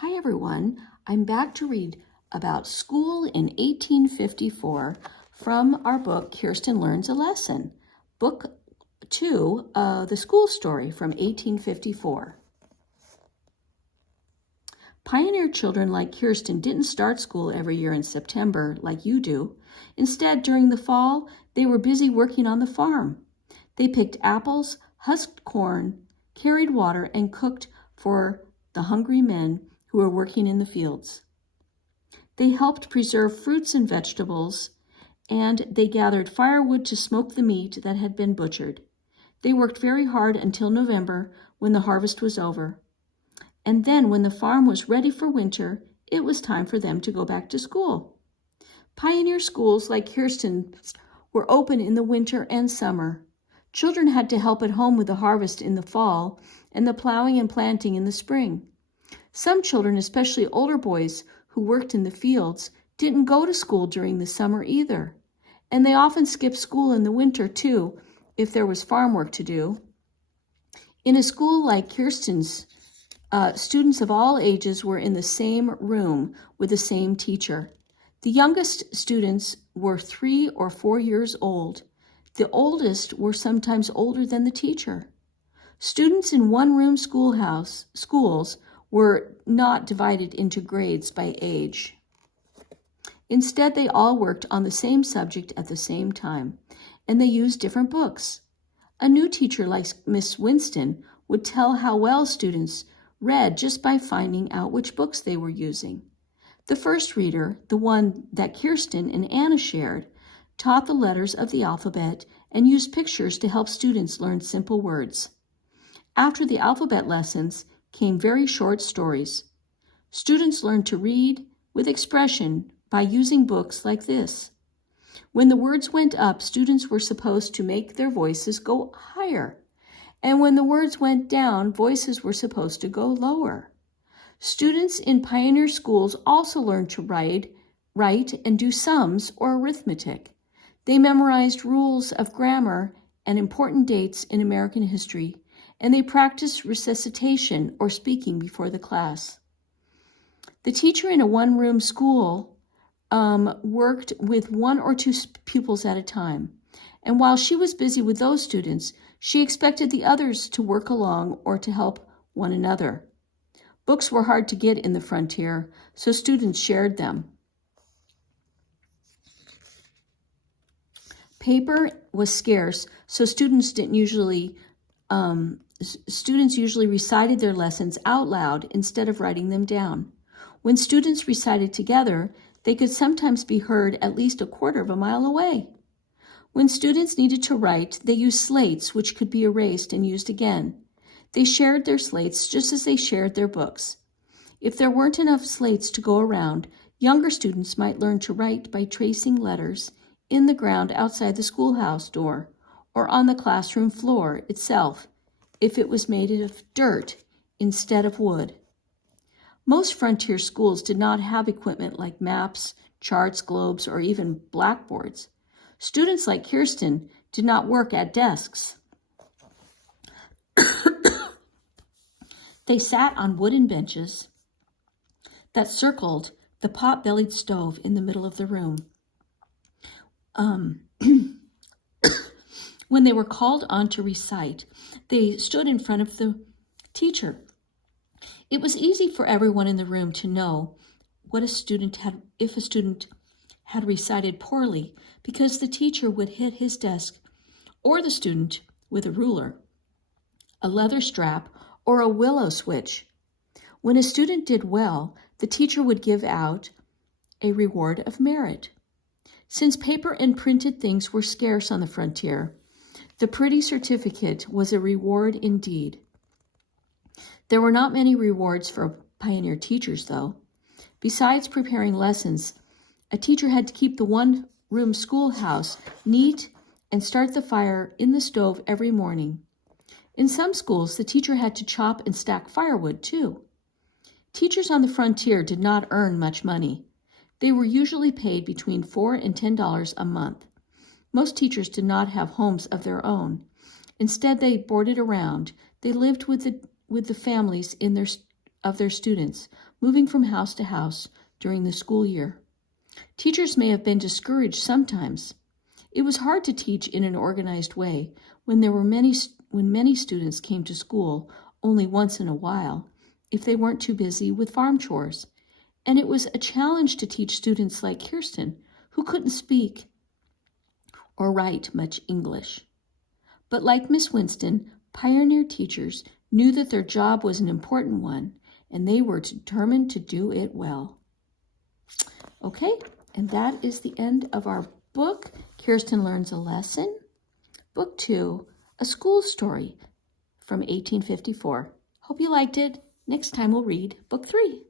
Hi everyone, I'm back to read about school in 1854 from our book Kirsten Learns a Lesson, Book 2, The School Story from 1854. Pioneer children like Kirsten didn't start school every year in September like you do. Instead, during the fall, they were busy working on the farm. They picked apples, husked corn, carried water, and cooked for the hungry men who were working in the fields. They helped preserve fruits and vegetables, and they gathered firewood to smoke the meat that had been butchered. They worked very hard until November, when the harvest was over. And then when the farm was ready for winter, it was time for them to go back to school. Pioneer schools like Kirsten's were open in the winter and summer. Children had to help at home with the harvest in the fall and the plowing and planting in the spring. Some children, especially older boys who worked in the fields, didn't go to school during the summer either. And they often skipped school in the winter too, if there was farm work to do. In a school like Kirsten's, students of all ages were in the same room with the same teacher. The youngest students were 3 or 4 years old. The oldest were sometimes older than the teacher. Students in one-room schools were not divided into grades by age. Instead, they all worked on the same subject at the same time, and they used different books. A new teacher like Miss Winston would tell how well students read just by finding out which books they were using. The first reader, the one that Kirsten and Anna shared, taught the letters of the alphabet and used pictures to help students learn simple words. After the alphabet lessons came very short stories. Students learned to read with expression by using books like this. When the words went up, students were supposed to make their voices go higher. And when the words went down, voices were supposed to go lower. Students in pioneer schools also learned to write and do sums or arithmetic. They memorized rules of grammar and important dates in American history, and they practiced recitation or speaking before the class. The teacher in a one-room school worked with 1 or 2 pupils at a time, and while she was busy with those students, she expected the others to work along or to help one another. Books were hard to get in the frontier, so students shared them. Paper was scarce, so students usually recited their lessons out loud instead of writing them down. When students recited together, they could sometimes be heard at least a quarter of a mile away. When students needed to write, they used slates which could be erased and used again. They shared their slates just as they shared their books. If there weren't enough slates to go around, younger students might learn to write by tracing letters in the ground outside the schoolhouse door or on the classroom floor itself, if it was made of dirt instead of wood. Most frontier schools did not have equipment like maps, charts, globes, or even blackboards. Students like Kirsten did not work at desks. They sat on wooden benches that circled the pot-bellied stove in the middle of the room. When they were called on to recite, they stood in front of the teacher. It was easy for everyone in the room to know if a student had recited poorly, because the teacher would hit his desk or the student with a ruler, a leather strap, or a willow switch. When a student did well, the teacher would give out a reward of merit. Since paper and printed things were scarce on the frontier, the pretty certificate was a reward indeed. There were not many rewards for pioneer teachers, though. Besides preparing lessons, a teacher had to keep the one-room schoolhouse neat and start the fire in the stove every morning. In some schools, the teacher had to chop and stack firewood, too. Teachers on the frontier did not earn much money. They were usually paid between $4 and $10 a month. Most teachers did not have homes of their own. Instead, they boarded around. They lived with the families in their of their students, moving from house to house during the school year. Teachers may have been discouraged sometimes. It was hard to teach in an organized way when many students came to school only once in a while, if they weren't too busy with farm chores. And it was a challenge to teach students like Kirsten, who couldn't speak or write much English. But like Miss Winston, pioneer teachers knew that their job was an important one, and they were determined to do it well. Okay, and that is the end of our book, Kirsten Learns a Lesson. Book 2, A School Story from 1854. Hope you liked it. Next time we'll read Book 3.